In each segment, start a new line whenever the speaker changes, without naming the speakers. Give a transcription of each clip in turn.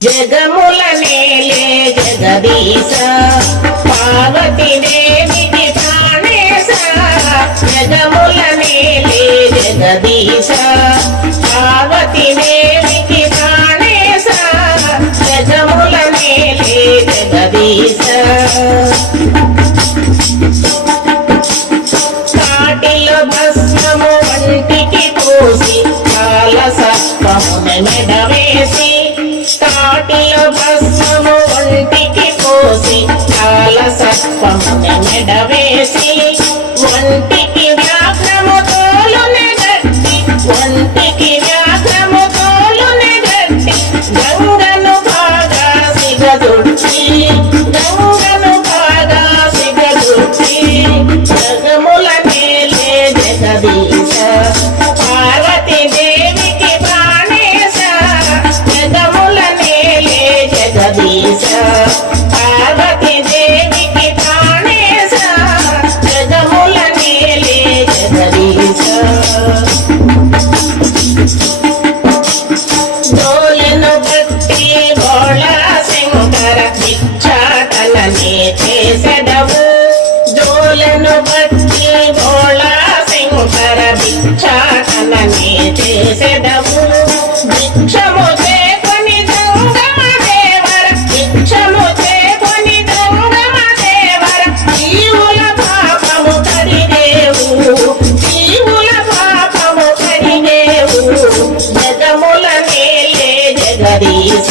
జగముల నేలే జగదీశ పార్వతి దేవికి ప్రాణేశ జగముల నేలే జగదీశ పార్వతి దేవికి ప్రాణేశ జగముల నేలే జగదీశ. కాటిలో భస్మము ఒంటికి పోసి కాల సర్పము మెడవేసి ఒంటికి డోలను బట్టి శంకర భిక్షాటననే చేసెదవు భిక్షము చేకొని దొంగమ దేవర భిక్షము చేకొని దొంగమ దేవర జీవుల పాపము కడిగేవు జీవుల పాపము కడిగేవు జగముల నేలే జగదీశ.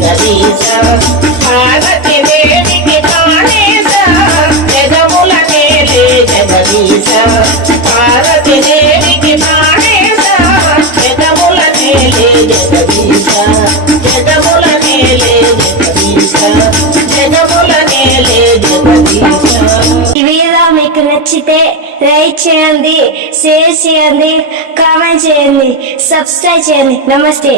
జగదీశ పార్వతి దేవికి ప్రాణేశ జగముల నేలే జగదీశ పార్వతి దేవికి ప్రాణేశ జగముల జగదీశ జగముల జగదీశ జగముల జగదీశ
ఈ వీడియో మీకు నచ్చితే లైక్ చేయండి షేర్ చేయండి కామెంట్ చేయండి సబ్స్క్రైబ్ చేయండి. నమస్తే.